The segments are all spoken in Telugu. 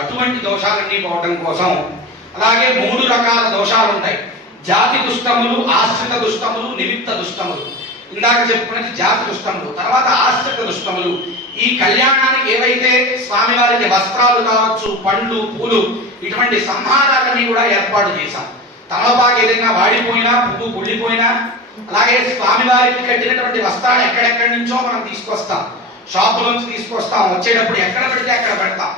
అటువంటి దోషాలన్నీ పోవడం కోసం. అలాగే 3 రకాల దోషాలు ఉంటాయి. జాతి దుష్టములు, ఆశ్రిత దుష్టములు, నిమిత్త దుష్టములు. ఇందాక చెప్పుకున్నది జాతి దుష్టములు, తర్వాత ఆశ్రిత దుష్టములు. ఈ కళ్యాణానికి ఏవైతే స్వామివారికి వస్త్రాలు కావచ్చు, పండ్లు, పూలు, ఇటువంటి సంహారాలన్నీ కూడా ఏర్పాటు చేశాం. తమలపాకు ఏదైనా వాడిపోయినా, పువ్వు కుళ్ళిపోయినా, అలాగే స్వామివారికి కట్టినటువంటి వస్త్రాలు ఎక్కడెక్కడి నుంచో మనం తీసుకొస్తాం, షాపులోంచి తీసుకొస్తాం, వచ్చేటప్పుడు ఎక్కడ పెడితే అక్కడ పెడతాం.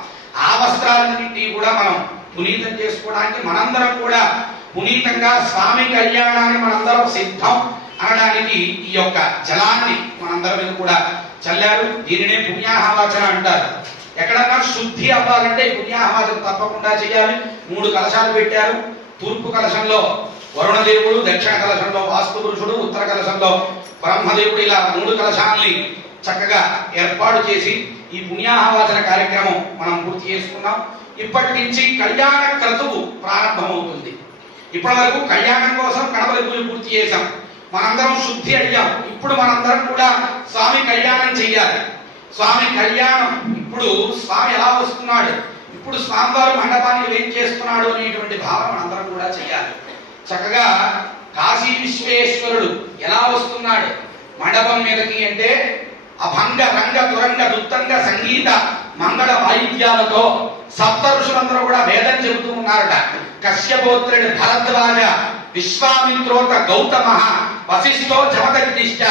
ఆ వస్త్రాలన్నింటినీ కూడా మనం పునీతం చేసుకోవడానికి, మనందరం కూడా పునీతంగా స్వామి కళ్యాణాన్ని మనందరం సిద్ధం అనడానికి ఈ యొక్క జలాన్ని మనందరం మీద కూడా చల్లారు. దీనినే పుణ్యాహవాచన అంటారు. ఎక్కడన్నా శుద్ధి అవ్వాలంటే పుణ్యాహవాచన తప్పకుండా చేయాలి. 3 కలశాలు పెట్టారు. తూర్పు కలశంలో వరుణదేవుడు, దక్షిణ కలశంలో వాస్తు పురుషుడు, ఉత్తర కలశంలో బ్రహ్మదేవుడు, ఇలా 3 కలశాలని చక్కగా ఏర్పాటు చేసి ఈ పుణ్యాహవాచన కార్యక్రమం మనం పూర్తి చేసుకున్నాం. ఇప్పటి నుంచి కళ్యాణ క్రతువు ప్రారంభమవుతుంది. ఇప్పటి వరకు కళ్యాణం కోసం గణపతి పూజ పూర్తి చేశాం, మనందరం శుద్ధి అయ్యాం. ఇప్పుడు మనందరం కూడా స్వామి కళ్యాణం చెయ్యాలి. స్వామి కళ్యాణం, ఇప్పుడు స్వామి ఎలా వస్తున్నాడు, ఇప్పుడు స్వామివారు మండపానికి ఏం చేస్తున్నాడు అనేటువంటి భావన మనందరం కూడా చెయ్యాలి. చక్కగా కాశీ విశ్వేశ్వరుడు ఎలా వస్తున్నాడు మండపం మీదకి అంటే అభంగ రంగ తురంగ దుత్తంగ సంగీత మంగళ వాయిద్యాలతో సప్త ఋషులందరూ కూడా వేదం చెబుతూ ఉన్నారట. కశ్యపోత్రుడి భరద్వాజ, విశ్వామిత్రోత గౌతమ, వశిష్ఠో జమదగ్నిశ్చ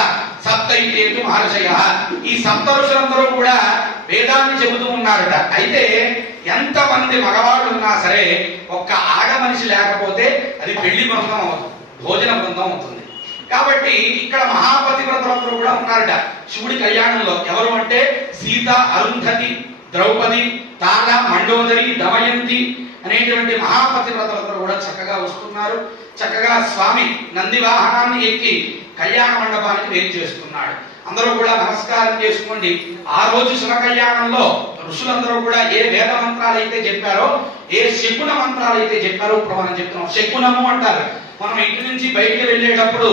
సప్తైతేతు మహర్షయ. ఈ సప్త ఋషులందరూ కూడా వేదాన్ని చెబుతూ ఉన్నారట. అయితే ఎంతమంది మగవాళ్ళు ఉన్నా సరే ఒక్క ఆడ మనిషి లేకపోతే అది పెళ్లి బృందం అవుతుంది, భోజన బృందం అవుతుంది. కాబట్టి ఇక్కడ మహాపతి వ్రతులందరూ కూడా ఉన్నారట శివుడి కళ్యాణంలో. ఎవరు అంటే సీత, అరుంధతి, ద్రౌపది, తార, మండోదరి, దమయంతి అనేటువంటి మహాపతి వ్రతులందరూ కూడా చక్కగా వస్తున్నారు. చక్కగా స్వామి నంది వాహనాన్ని ఎక్కి కళ్యాణ మండపానికి వేరు చేస్తున్నాడు. అందరూ కూడా నమస్కారం చేసుకోండి. ఆ రోజు శివ కళ్యాణంలో ఋషులందరూ కూడా ఏ వేద మంత్రాలు అయితే చెప్పారో, ఏ శకున మంత్రాలు అయితే చెప్పారో ఇప్పుడు మనం చెప్తున్నాం. శకునము అంటారు. మనం ఇంటి నుంచి బయటికి వెళ్ళేటప్పుడు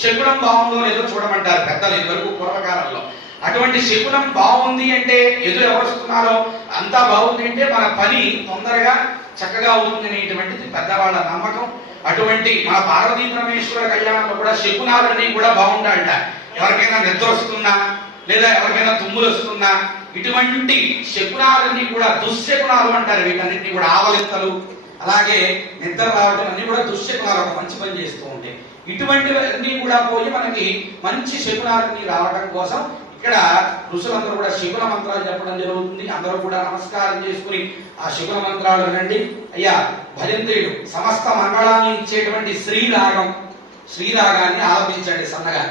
శకునం బాగుందో లేదో చూడమంటారు పెద్దలు, ఇదివరకు పూర్వకాలంలో. అటువంటి శకునం బాగుంది అంటే ఎదురు ఎవరు వస్తున్నారో అంతా బాగుంది అంటే మన పని తొందరగా చక్కగా అవుతుంది అనేటువంటిది పెద్దవాళ్ళ నమ్మకం. అటువంటి మన పార్వతీ పరమేశ్వర కళ్యాణంలో కూడా శకునాలన్నీ కూడా బాగుండాలంట. ఎవరికైనా నిద్ర వస్తున్నా లేదా ఎవరికైనా తుమ్ములు వస్తున్నా ఇటువంటి శకునాలన్నీ కూడా దుశ్శకునాలు అంటారు. వీటన్నింటినీ కూడా ఆవలింతలు, అలాగే నిద్ర రావడం అన్ని కూడా దుశ్శకునాలు, ఒక మంచి పని చేస్తూ ఉంటాయి. ఇటువంటివన్నీ కూడా పోయి మనకి మంచి శకునాలన్నీ రావడం కోసం ఇక్కడ ఋషులందరూ కూడా శకున మంత్రాలు చెప్పడం జరుగుతుంది. అందరూ కూడా నమస్కారం చేసుకుని ఆ శకున మంత్రాలు వినండి. అయ్యా భజంత్రుడు సమస్త మంగళాన్ని ఇచ్చేటువంటి శ్రీరాగాన్ని ఆలపించండి సన్నగా.